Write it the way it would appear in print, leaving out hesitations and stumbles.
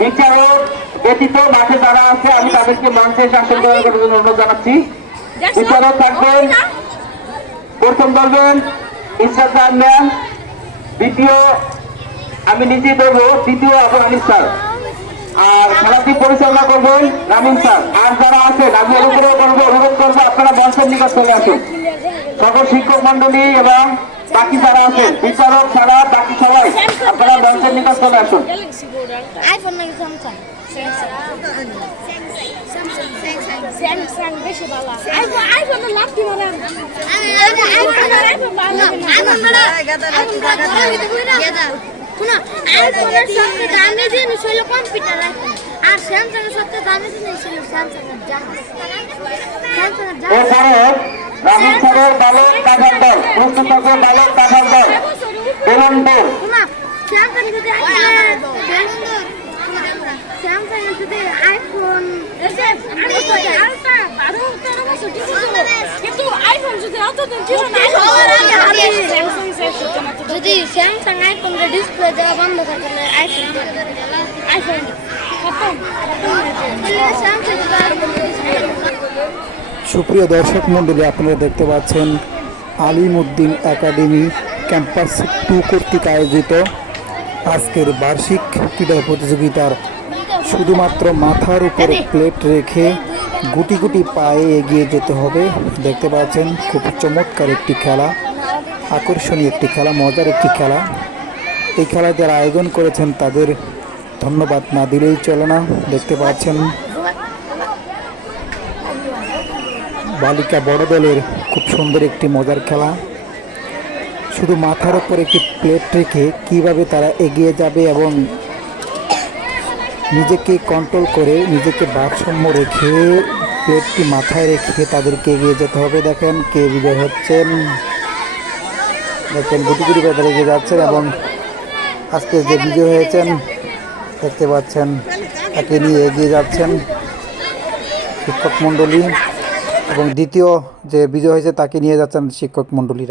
বিচারক ব্যতীত মাঠে যারা আছে আমি তাদেরকে মঞ্চে শাসন করার জন্য অনুরোধ জানাচ্ছি। বিচারক থাকবেন, প্রথম বলবেন ইসরাত জাহান ম্যাম, দ্বিতীয় আমি নিজে দেবো, তৃতীয় আবু আনিস স্যার, আর খেলাটি পরিচালনা করবেন রামিন স্যার। আর যারা আছেন আমি অনুগ্রহ করবো, অনুরোধ করবো আপনারা মঞ্চের নিকট চলে আসুন। সকল শিক্ষক মন্ডলী এবং বাকি যারা আছেন, বিচারক ছাড়া বাকি সবাই আপনারা মঞ্চের নিকট চলে আসুন। রামিন স্যারের দলের কাঠার দল, প্রস্তুত থাকবে দলের কাঠার দল বেলুনপুর। যদি স্যামসাং আইফোন ডিসপ্লে দেওয়া বন্ধ করে আইফোন সুপ্রিয় দর্শক মণ্ডলী, আপনারা দেখতে পাচ্ছেন আলিমউদ্দিন একাডেমি ক্যাম্পাস 2 কর্তৃক আয়োজিত আজকের বার্ষিক ক্রীড়া প্রতিযোগিতার শুধুমাত্র মাথার উপরে প্লেট রেখে গুটি গুটি পায়ে এগিয়ে যেতে হবে। দেখতে পাচ্ছেন খুব চমৎকার একটি খেলা, আকর্ষণীয় একটি খেলা, মজার একটি খেলা। এই খেলা যারা আয়োজন করেছেন তাদের ধন্যবাদ না দিলেই চলে না। দেখতে পাচ্ছেন বালিকা বড় দলের খুব সুন্দর একটি মজার খেলা। শুধু মাথার উপর একটি প্লেট রেখে কিভাবে তারা এগিয়ে যাবে এবং নিজেকে কন্ট্রোল করে, নিজেকে ভারসাম্য রেখে প্লেটটি মাথায় রেখে তাদেরকে এগিয়ে যেতে হবে। দেখেন কে বিজয় হচ্ছেন, দেখেন গুটি গুটি করে এগিয়ে যাচ্ছেন এবং আজকে যে বিজয় হয়েছেন দেখতে পাচ্ছেন তাকে নিয়ে এগিয়ে যাচ্ছেন শিক্ষক মণ্ডলী, এবং দ্বিতীয় যে বিজয় হয়েছে তাকে নিয়ে যাচ্ছেন শিক্ষক মণ্ডলীরা।